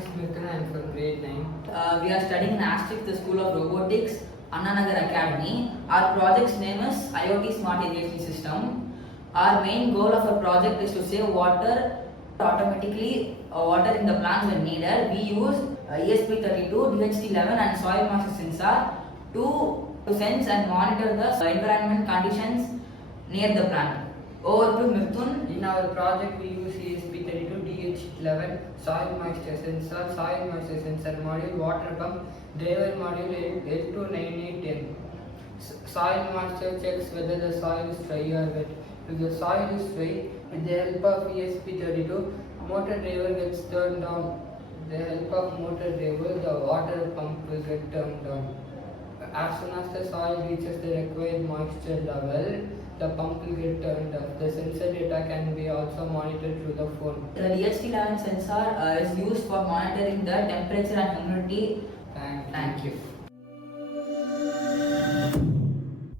is Mirthun. I am from grade 9. We are studying in Asterisk, the School of Robotics, Annanagar Academy. Our project's name is IoT Smart Irrigation System. Our main goal of our project is to save water automatically, water in the plants when needed. We use ESP32, DHT11 and soil moisture sensor to sense and monitor the environment conditions near the plant. Over to Mirthun. In our project, we use ESP32, DH11, soil moisture sensor module, water pump, driver module L29810. Soil moisture checks whether the soil is dry or wet. If the soil is dry, with the help of ESP32, motor driver gets turned on. With the help of motor driver, the water pump will get turned on. As soon as the soil reaches the required moisture level, the pump will get turned off. The sensor data can be also monitored through the phone. The DHT11 sensor is used for monitoring the temperature and humidity. Thank you.